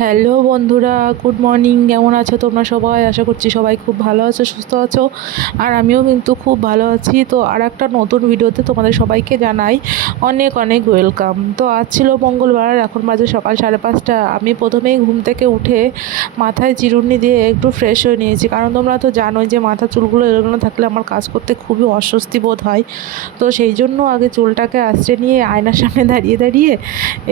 Hello বন্ধুরা, good morning. কেমন আছো তোমরা সবাই? আশা করছি সবাই খুব ভালো আছো, সুস্থ আছো। আর আমিও কিন্তু খুব ভালো আছি। তো আর একটা নতুন ভিডিওতে তোমাদের সবাইকে জানাই অনেক অনেক ওয়েলকাম। তো আজ ছিল মঙ্গলবার, এখন বাজে সকাল সাড়ে পাঁচটা। আমি প্রথমেই ঘুম থেকে উঠে মাথায় চিরুনি দিয়ে একটু ফ্রেশ হয়ে নিয়েছি। কারণ তোমরা তো জানোই যে মাথা চুলগুলো এলোমেলো থাকলে আমার কাজ করতে খুবই অস্বস্তি বোধ হয়। তো সেই জন্য আগে চুলটাকে আশ্রে নিয়ে আয়নার সামনে দাঁড়িয়ে দাঁড়িয়ে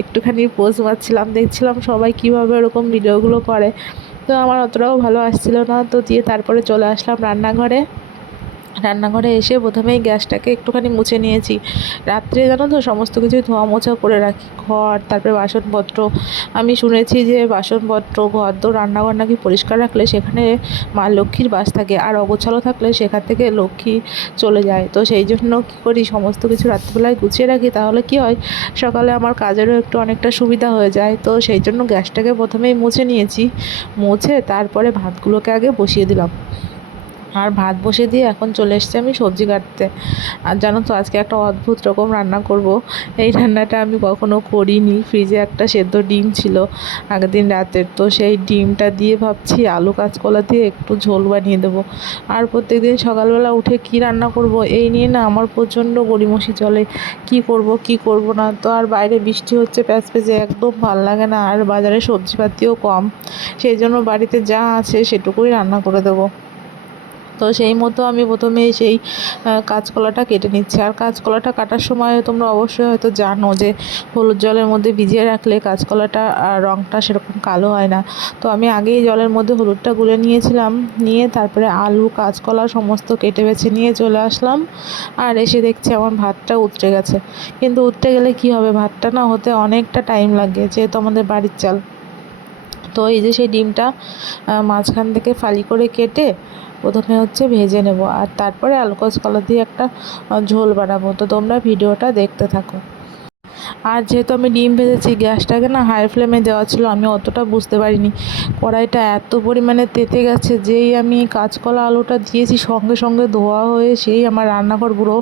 একটুখানি পোজ মারছিলাম। দেখছিলাম সবাই কীভাবে ওরকম ভিডিওগুলো করে। তো আমার অতটাও ভালো আসছিল না। তো দিয়ে তারপরে চলে আসলাম রান্নাঘরে। রান্নাঘরে এসে প্রথমেই গ্যাসটাকে একটুখানি মুছে নিয়েছি। রাত্রে জানো তো সমস্ত কিছু ধোয়া মোছা করে রাখি। ঘর, তারপরে বাসনপত্র। আমি শুনেছি যে বাসনপত্র, ঘর তো রান্নাঘর নাকি পরিষ্কার রাখলে সেখানে মা লক্ষ্মীর বাস থাকে আর অগোছালো থাকলে সেখান থেকে লক্ষ্মী চলে যায়। তো সেই জন্য কী করি, সমস্ত কিছু রাত্রিবেলায় গুছিয়ে রাখি তাহলে কি হয়, সকালে আমার কাজেরও একটু অনেকটা সুবিধা হয়ে যায়। তো সেই জন্য গ্যাসটাকে প্রথমেই মুছে নিয়েছি। মুছে তারপরে ভাতগুলোকে আগে বসিয়ে দিলাম। আর ভাত বসে দিয়ে এখন চলে এসেছি আমি সবজি কাটতে। আর জানো তো, আজকে একটা অদ্ভুত রকম রান্না করব। এই রান্নাটা আমি কখনো করিনি। ফ্রিজে একটা সেদ্ধ ডিম ছিল আগের দিন রাতের। তো সেই ডিমটা দিয়ে ভাবছি আলু কাঁচকলা দিয়ে একটু ঝোল বানিয়ে দেবো। আর প্রত্যেকদিন সকালবেলা উঠে কি রান্না করব এই নিয়ে না আমার প্রচণ্ড গড়িমসি চলে। কি করব কি করব না? তো আর বাইরে বৃষ্টি হচ্ছে, প্যাচ প্যাচে একদম ভালো লাগে না। আর বাজারে সবজিপাতিও কম। সেই জন্য বাড়িতে যা আছে সেটুকুই রান্না করে দেবো। তো সেই মতো আমি প্রথমে সেই কাঁচকলাটা কেটে নিচ্ছি। আর কাঁচকলাটা কাটার সময় তোমরা অবশ্যই হয়তো জানো যে, হলুদ জলের মধ্যে ভিজিয়ে রাখলে কাঁচকলাটা আর রঙটা সেরকম কালো হয় না। তো আমি আগেই জলের মধ্যে হলুদটা গুলে নিয়েছিলাম। নিয়ে তারপরে আলু, কাঁচকলা সমস্ত কেটে বেছে নিয়ে চলে আসলাম। আর এসে দেখছি আমার ভাতটা উতরে গেছে। কিন্তু উতরে গেলে কি হবে? ভাতটা না হতে অনেকটা টাইম লাগে, যেহেতু আমাদের বাড়ির চাল। তো এই যে সেই ডিমটা মাঝখান থেকে ফালি করে কেটে প্রথমে হচ্ছে ভেজে নেব। আর তারপরে আলু কলা দিয়ে একটা ঝোল বানাবো। তো তোমরা ভিডিওটা দেখতে থাকো। আর যেহেতু আমি ডিম ভেজেছি, গ্যাসটাকে না হাই ফ্লেমে দেওয়া ছিল, আমি অতটা বুঝতে পারিনি। কড়াইটা এত পরিমাণে তেতে গেছে, যেই আমি কাঁচকলা আলুটা দিয়েছি, সঙ্গে সঙ্গে ধোয়া হয়ে সেই আমার রান্নাঘর পুরো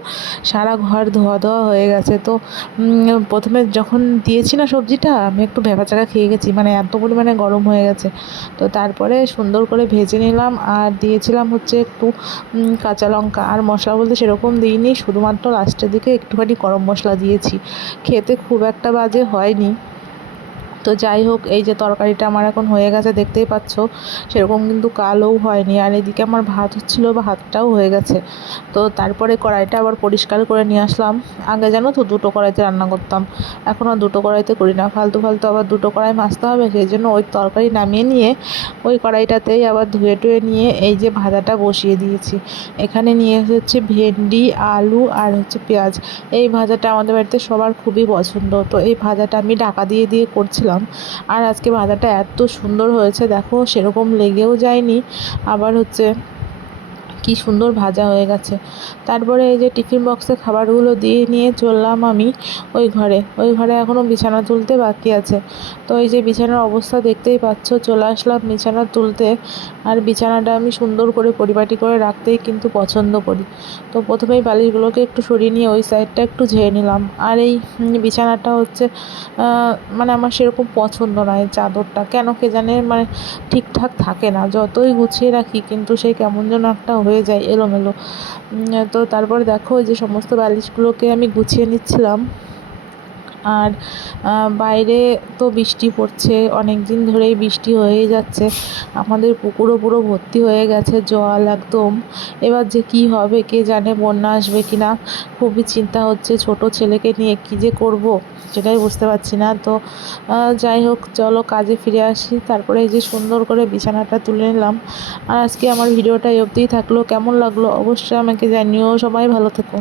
সারা ঘর ধোয়া ধোয়া হয়ে গেছে। তো প্রথমে যখন দিয়েছি না সবজিটা, আমি একটু ভেবাচাকা খেয়ে গেছি মানে এত পরিমাণে গরম হয়ে গেছে। তো তারপরে সুন্দর করে ভেজে নিলাম, আর দিয়েছিলাম হচ্ছে একটু কাঁচা লঙ্কা। আর মশলা বলতে সেরকম দিইনি, শুধুমাত্র লাস্টের দিকে একটুখানি গরম মশলা দিয়েছি। খেতে খুব একটা বাজে হয়নি। তো যাই হোক, এই যে তরকারিটা আমার এখন হয়ে গেছে, দেখতেই পাচ্ছ। সেরকম কিন্তু কালোও হয়নি। আর এদিকে আমার ভাত হচ্ছিল, ভাতটাও হয়ে গেছে। তো তারপরে কড়াইটা আবার পরিষ্কার করে নিয়ে আসলাম। আগে জানো তো, দুটো কড়াইতে রান্না করতাম। এখন আর দুটো কড়াইতে করি না। ফালতু ফালতু আবার দুটো কড়াই মাজতে হবে। সেই জন্য ওই তরকারি নামিয়ে নিয়ে ওই কড়াইটাতেই আবার ধুয়ে টুয়ে নিয়ে এই যে ভাজাটা বসিয়ে দিয়েছি। এখানে নিয়ে এসেছে ভেন্ডি, আলু আর হচ্ছে পেঁয়াজ। এই ভাজাটা আমাদের বাড়িতে সবার খুবই পছন্দ। তো এই ভাজাটা আমি ঢাকা দিয়ে দিয়ে করছিলাম। আর আজকে মাথাটা এত সুন্দর হয়েছে দেখো সেরকম লেগেও যায়নি। আবার হচ্ছে কি সুন্দর ভাজা হয়ে গেছে। তারপরে এই যে টিফিন বক্সে খাবারগুলো দিয়ে নিয়ে চললাম আমি ওই ঘরে। ওই ঘরে এখনও বিছানা তুলতে বাকি আছে। তো এই যে বিছানার অবস্থা দেখতেই পাচ্ছ, চলে আসলাম বিছানা তুলতে। আর বিছানাটা আমি সুন্দর করে পরিপাটি করে রাখতেই কিন্তু পছন্দ করি। তো প্রথমেই বালিশগুলোকে একটু সরিয়ে নিয়ে ওই সাইডটা একটু ঝেড়ে নিলাম। আর এই বিছানাটা হচ্ছে মানে আমার সেরকম পছন্দ নয় চাদরটা। কেন কে জানে মানে ঠিকঠাক থাকে না। যতই গুছিয়ে রাখি, কিন্তু সেই কেমন যেন একটা হয়ে যায় এলোমেলো। তো তারপর দেখো যে সমস্ত বালিশগুলোকে আমি গুছিয়ে নিচ্ছিলাম। আর বাইরে তো বৃষ্টি পড়ছে অনেক দিন ধরেই বৃষ্টি হয়েই যাচ্ছে। আমাদের পুকুরও পুরো ভর্তি হয়ে গেছে, জল একদম। এবার যে কী হবে, কে জানে বন্যা আসবে কি না? খুবই চিন্তা হচ্ছে ছোট ছেলেকে নিয়ে কী যে করব, সেটাই বুঝতে পারছি না। তো যাই হোক, চলো কাজে ফিরে আসি। তারপরে এই যে সুন্দর করে বিছানাটা তুলে নিলাম। আর আজকে আমার ভিডিওটা এই অবধিই থাকল। কেমন লাগল অবশ্যই আমাকে জানিও। সবাই ভালো থেকো।